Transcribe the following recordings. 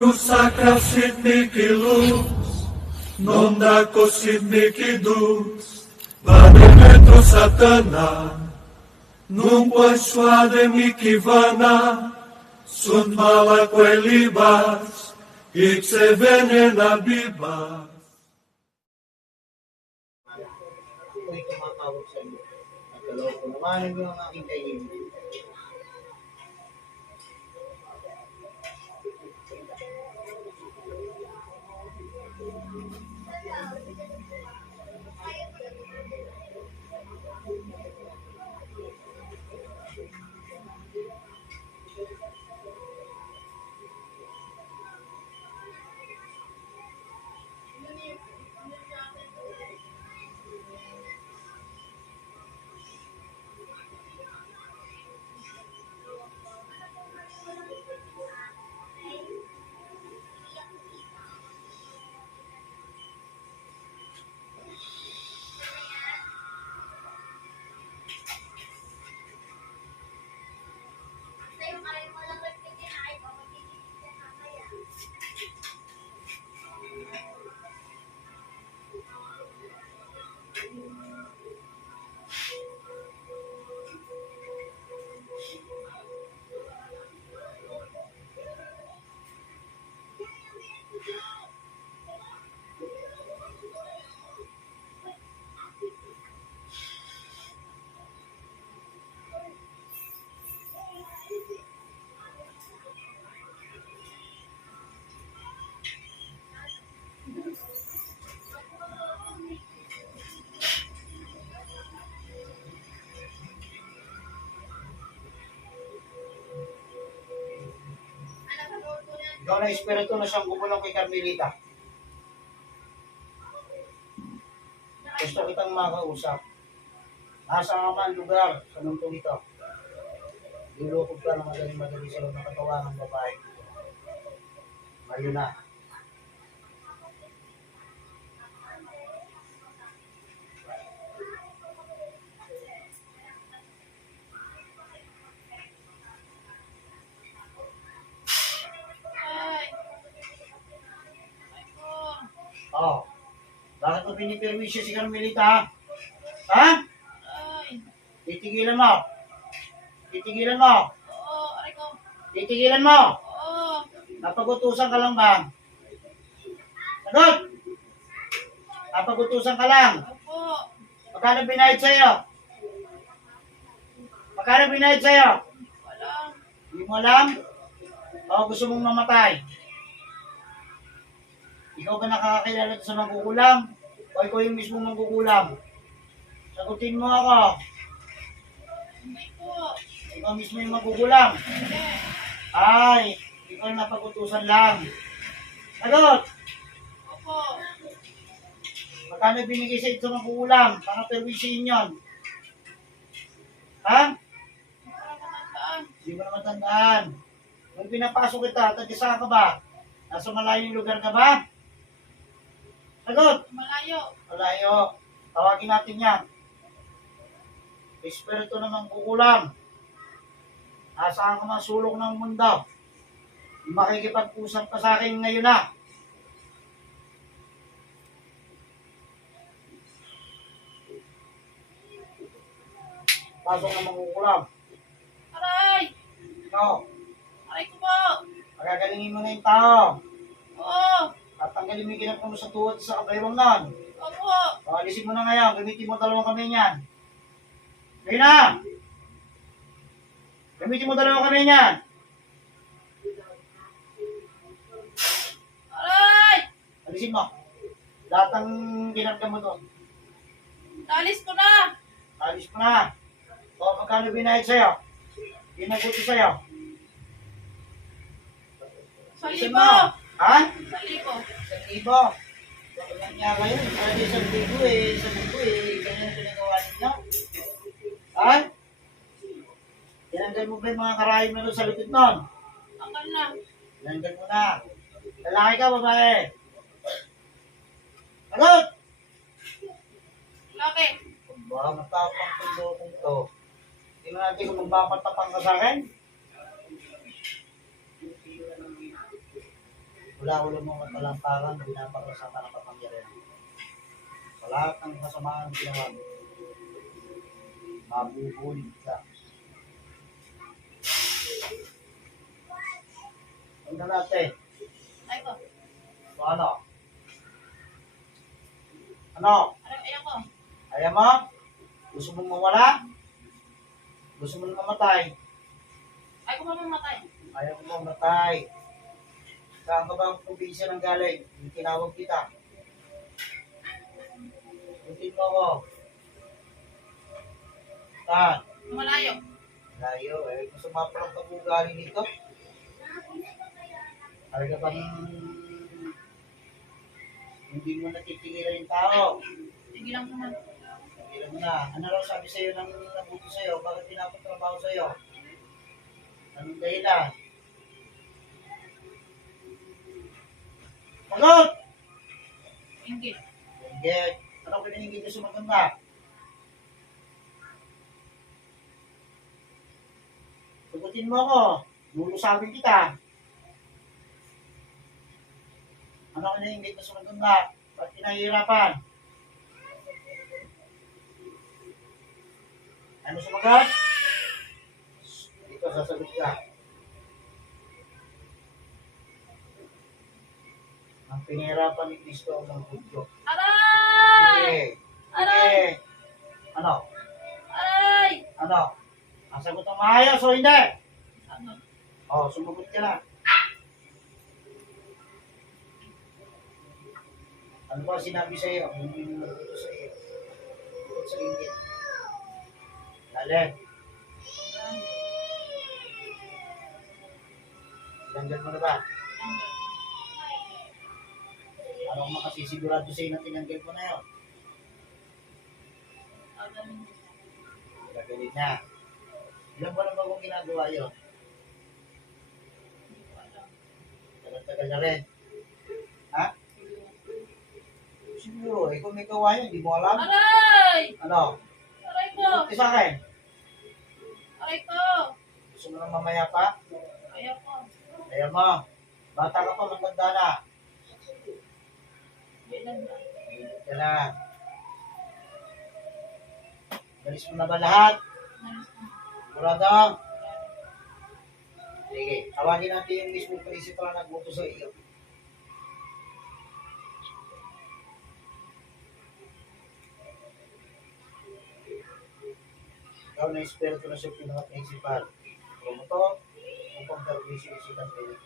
Sacra Sidniki luz, non da Sidniki dus, Vademetro Satana, nunque suademi kivana, sunt mala libas, ixe venena bibas. Ako'y tumatawag sa iyo. At dalawa ko naman yung aking kainin. Ikaw na espiritu na siyang gumulong kay Carmelita. Gusto kitang makausap. Nasa nga man lugar sa muntong ito. Lulukog ka na madali sa loob ng katawan ng babae. Ngayon na. Oh, bakit mo piniperwisyo si Carmelita? Ha? Titigilan mo. Titigilan mo. Oo, aray ko. Titigilan mo. Oo. Napagutusan ka lang ba? Sagot! Napagutusan ka lang. Opo. Magkano binayad sa'yo? Magkano binayad sa'yo? Wala. Hindi mo alam? O gusto mong mamatay? Ikaw ba nakakakilala sa mangkukulam? O ikaw yung mismo mangkukulam? Sagutin mo ako. Hindi po. Ikaw mismo yung mangkukulam? Hindi. Ay, ikaw yung napagutusan lang. Sagot! Opo. Magkano binigay sa ito mangkukulam? Para perwisyon yun. Ha? Para matandaan. Hindi mo naman tandaan. Nung pinapasok kita, taga ka ba? Nasa malayong lugar ka ba? Sagot! Malayo. Malayo. Tawagin natin yan. Espiritu na mangkukulam. Nasaan ka man sulok ng mundo. Makikipag-usap ka sa akin ngayon na. Pasok na mangkukulam. Aray! No. Aray ko po. Magagalingin mo na yung tao. Oo. Tatanggalin mo yung kinap mo sa tuhod sa kabaywang nun. Opo. Pagalisin mo na ngayon. Gamitin mo dalawang kamay niyan. Ngayon na! Gamitin mo dalawang kamay niyan. Aray! Alisin mo. Lahat ng ginagam mo doon. Nalis ko na. Alis mo na. O, magkano binayad sa'yo? Ginaguti sa'yo? Sa Alisin libo. mo. Ha? Sa libo. 1,000. Kailan niya kayo? Pwede 1,000 eh. 1,000 eh. Ganyan ang pinagawa ninyo. Ha? Tinanggal mo ba yung mga karayom na doon sa likod nun? Tanggal na. Tinanggal mo na. Lalaki ka, babae? Sagot! Laki. Baka matapang tundo kong to. Tingnan natin kung magpapatapang ka sa akin. Mula ulo mo at talampakan, binabagsakan ng kapangyarihan. Sa lahat ng kasamaan ginawa mo, mabubulig ka. Ano natin? Ay ko. So ano? Ano? Ayan ko. Ayaw mo? Gusto mong mawala? Gusto mo mamatay? Ay ko mamamatay. Ayaw mo mamatay. Saan ka ba ang probinsya ng galing? Yung tinawag kita. Tutin mo ako. Saan? Malayo. Layo. Eh, gusto mapalang pag-ugali dito? Talaga bang hindi mo natitigilan yung tao? Sige lang naman. Tigilan mo na. Ano raw sabi sa'yo ng nabuti sa'yo? Bakit pinapatrabaho sa'yo? Anong dahilan? Sagot! Inggit. Inggit. Ano pinahingit niyo sa maganda? Sagutin mo ako. Lulusawin kita. Ano pinahingit niyo sa maganda? Ba't pinahihirapan? Ano sumagot? Dito, sasagot ka. Ang pinahirapan ni Kristo ang mga budyo. Aray! Sige. Aray! Sige. Ano? Aray! Ano? Ang sagot ang maayos o hindi? Ano? O, sumagot ka na. Ano ba sinabi sa iyo? Hindi mo nagdito sa iyo. Bukod sa inggit. Lalim. Tinanggal mo na ba? Ano ang makasisigurado sa iyo na tinanggal mo na yun? Gagaling na. Ilan ba na ba kung ginagawa yun? Tagal-tagal na rin. Ha? Siguro, kung may gawa yun, hindi mo alam. Aray! Ano? Aray ko! Buti sa akin. Aray ko! Gusto mo nang mamaya pa? Ayaw ko. Ayaw mo. Bata ka pa, maganda na. Bilang na. Hindi ka na. Galis mo na ba lahat? Nalis na. Murado? Sige, tawagin natin yung mismo principal na nagbuto sa iyo. Ikaw na espiritu na siya pinaka-principal. Promotor, upang perwisyo isitan kayo.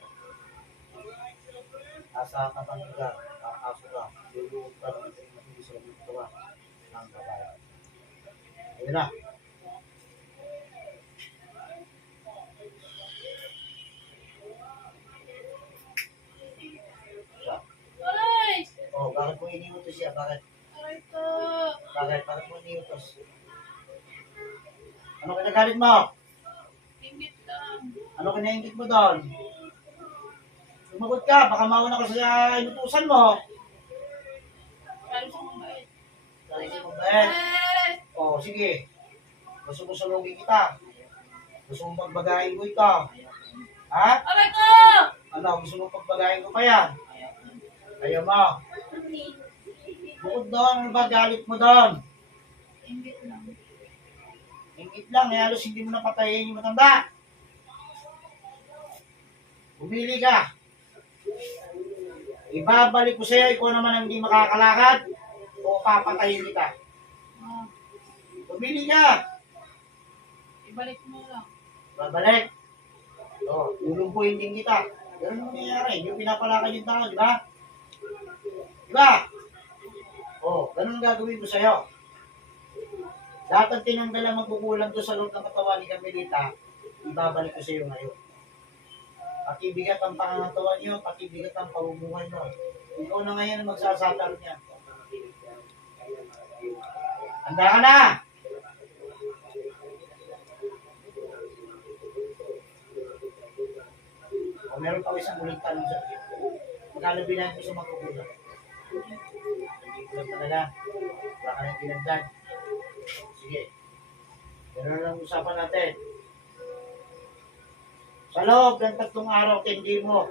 Asa ka bang lugar, kakaso ka, luluhod ka naman sa mga sa mga gawa ng babae. Ayun na. Siya. Aray! Oh, bakit mo iniutos siya? Bakit? Aray ko! Bakit mo iniutos? Ano kinagalit mo? Inggit lang. Ano kinaingit mo doon? Sumagot ka, baka mauna ka sa inutusan mo. Aray ko mabait. Sarili mo ba yan? Aray! Oh, sige. Gusto mo sulugin kita. Gusto mo pagbagayin ko ito. Ha? Aray ko! Ano, gusto mo pagbagayin ko pa yan? Ayaw ko. Ayaw mo. Bukod doon, ano ba galit mo doon? Inggit lang. Ingit lang, eh, halos hindi mo napatayin yung matanda. Bumili ka. Ibabalik ko sa'yo, ikaw naman ang hindi makakalakad o papatayin kita. Ah, Bumili ka. ibalik mo lang. Babalik. O, lulumpuhin din kita. Ganun ang nangyayari. Yung pinapalakad yung tao, di ba? Di ba? O, ganun ang gagawin ko sa'yo. Lahat ang tinanggal ang magbubulang doon sa loob ng katawan ni Carmelita, ibabalik ko sa'yo ngayon. Pati bigat ang pangangatawan niyo, pati bigat ang pamumuhay niyo. Ikaw na ngayon ang magsasataro niya. Handa ka na! O meron pa isang ulit tanong sa iyo. Magkano binayad ko sa magkukulang? Hindi ko lang talaga. Wala ka nang pinagdag. Sige. Ganun lang usapan natin. Sa loob ng 3 araw, hindi mo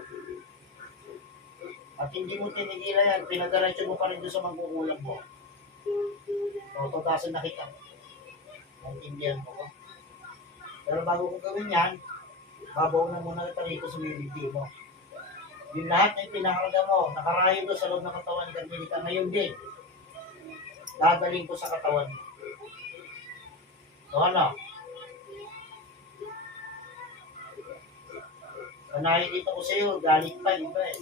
At hindi mo tinigilan yan, pinadiretso mo pa rin doon sa mangkukulam mo. So, tutasan na kita. Naintindihan mo ko. Pero bago ko gawin yan, babaw na muna kita rito sa militi mo. Yung lahat na yung pinakarga mo, nakarayo doon sa loob ng katawan ni Carmelita. Ngayon din, dadaling ko sa katawan mo. So ano? So nakikita ko sa iyo, galit pa, di ba eh?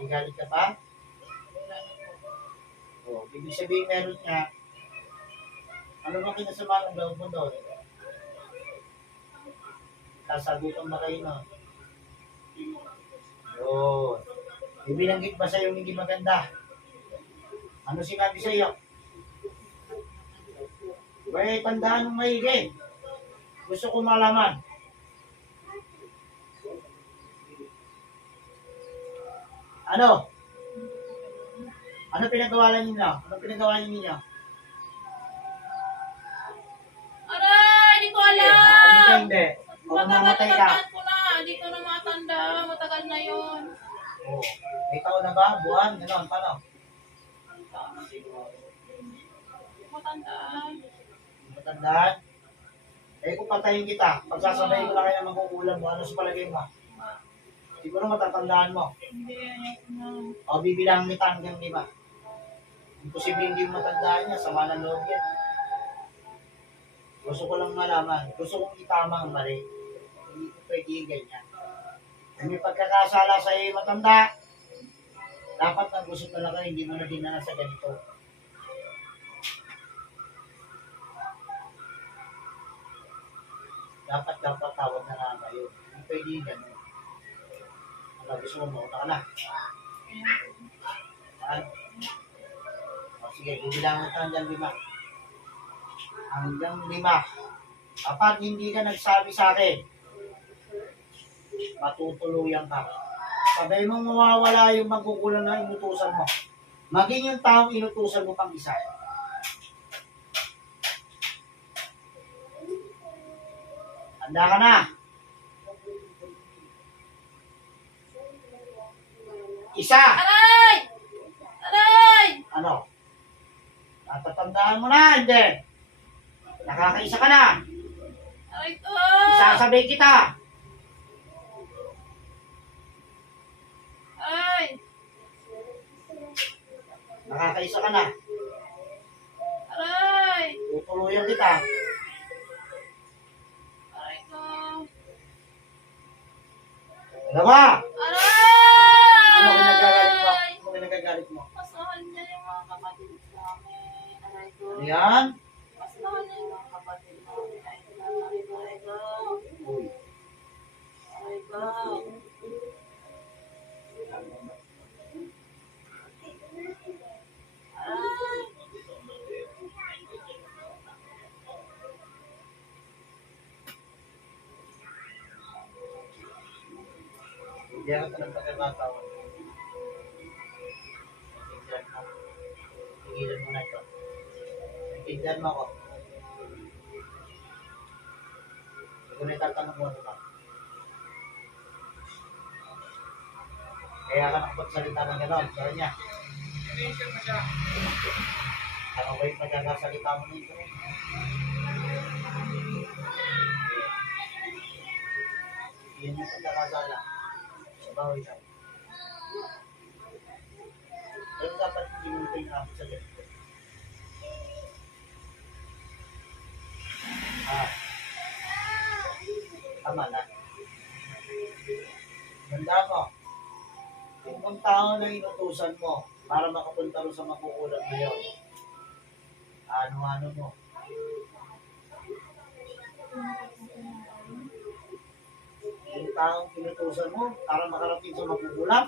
May galit ka pa? O, ibig sabihin meron nga, ano ba kinasama ng loob mo doon? Sasagutan ba kayo nun? Yun. Ibinanggit ba sa'yo hindi maganda? Ano sinabi sa'yo? May tandaan ng maigi. Gusto ko malaman. Ano? Ano pinagawa ninyo? Ano pinagawa ninyo? Aray, hindi ko Ano alam. hindi? O mamatay ka? Matagal ko na. Hindi ko na matanda. Matagal na yun. Oh. May taon na ba? Buwan? Ganon? Paano? Matandaan. Matandaan? Eh kung patayin kita, pagsasabayin ko lang kayo ng mangkukulam mo, ano sa palagay mo? Siguro matatandaan mo. Hindi, ayoko na. O bibilang kita hanggang 5. Imposible hindi mo matandaan niya, sama ng loob yan. Gusto ko lang malaman, gusto kong itama ang mali. Hindi ko pwede yung ganyan. Kung may pagkakasala sa iyo matanda, dapat nag-usap na lang kayo, hindi mo na dinanas sa ganito. Dapat tawad na nga kayo. Hindi pwede yung ganyan. Ano, gusto mo mauna ka na? Saan? O sige, bibilangan ka hanggang 5. Hanggang 5. Kapag hindi ka nagsabi sa akin, matutuluyan ka. Sabay mong mawawala yung magkukulang na inutusan mo. Maging yung taong inutusan mo pang isa. Handa ka na. Isa. Aray! Aray! Ano? Natatandaan mo na, hindi. Nakakaisa ka na. Aray ko! Isasabay kita. Ay! Nakakaisa ka na. Aray! Tutuluyan kita. Aray ko! Ano ba? Aray! Ano kinagagalit mo? Ano kinagagalit mo? Mas mahal niya yung mga kapatid namin. Aray ko. Ano yan? Mas mahal niya yung mga kapatid namin. Aray ko. Aray ko. Aray ko. Uy. Aray ko. Aray! Hindi ako ng pagkakataon. Tigilan mo na ito. Tigilan mo ako. Kung natatanong mo ano ba? Kaya ka nakapagsalita ng gano'n. Sabi niya. Ano ba yung pagkakasalita mo nito? Yan yung pagkakasala. Sa bawal ka. Pero dapat hindi mo ito yung ako sa ganito. Tama na. Ganda mo. Kung tao na inutusan mo para makapunta rin sa makukulang ngayon, ano-ano mo. Yung taong inutusan mo para makarating sa makukulang,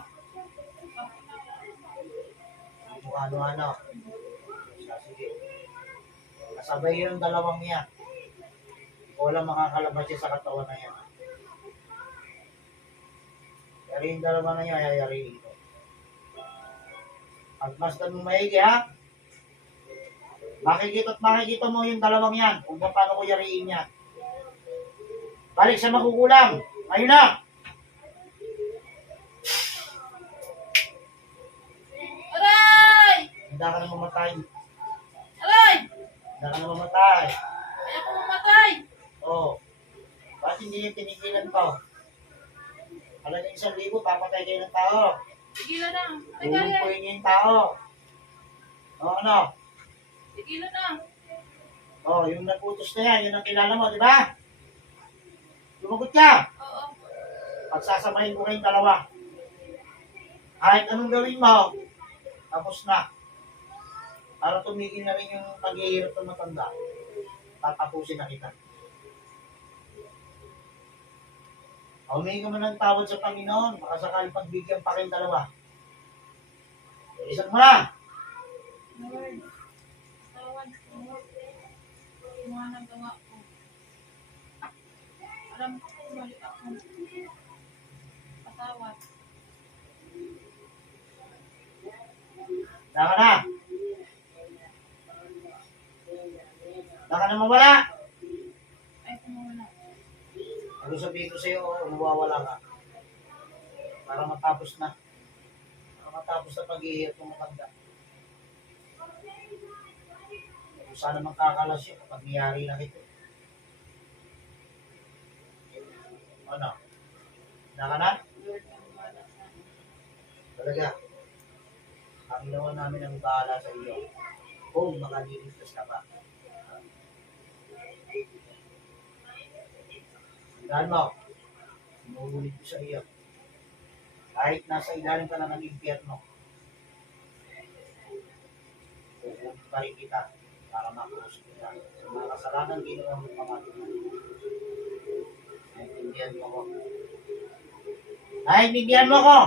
kung ano-ano. Sige. Kasabay yung dalawang yan. Wala makakalabas siya sa katawan na yan. Pero yung dalawa na yan, ayayariin ko. Pagmasdan mo maigi, ha? Makikita mo yung dalawang yan kung paano ko yariin yan. Balik sa makukulang. Ngayon na! Handa ka na mamatay. Aray! Handa ka na mamatay. Ayaw ko mamatay! Oo. Bakit hindi yung tinigilan ko? Alam niyo 1,000, papatay kayo ng tao. Tigilan na. Ay, kaya. Lulumpuin niyo yung tao. O ano? Tigilan na. O, yung nag-utos na yan, yun ang kilala mo, di ba? Lumagot ka. Oo. Pagsasamahin ko kayong dalawa. Kahit anong gawin mo, tapos na. Para tumigil na rin yung paghihirap ng matanda. Tatapusin na kita. Humingi ka mo ng tawad sa Panginoon. Baka sakali pagbigyan pa kayong dalawa. Isang mo na. Lord, tawad ko. Yung mga nagawa ko. Alam ko kung mali ako. Patawad. Daka na. Daka na mawala. Ay, kumawala. Ano sabihin ko sa'yo, mawawala ka. Para matapos na. Para matapos na paghihirap ng matanda. Kung sana magkakalas yun kapag niyari na ito. Ano? Daka na? Lord, ang wala sa akin. Talaga. Ang nawa namin ang bahala sa iyo. Kung makaliligtas ka pa. Tandaan mo, inuulit ko sa iyo. Kahit nasa ilalim ka na ng impyerno, pupunta pa rin kita para makuusap kita sa mga kasalanan ginawa mo pamatunan. Naintindihan mo ko. Naintindihan mo ko!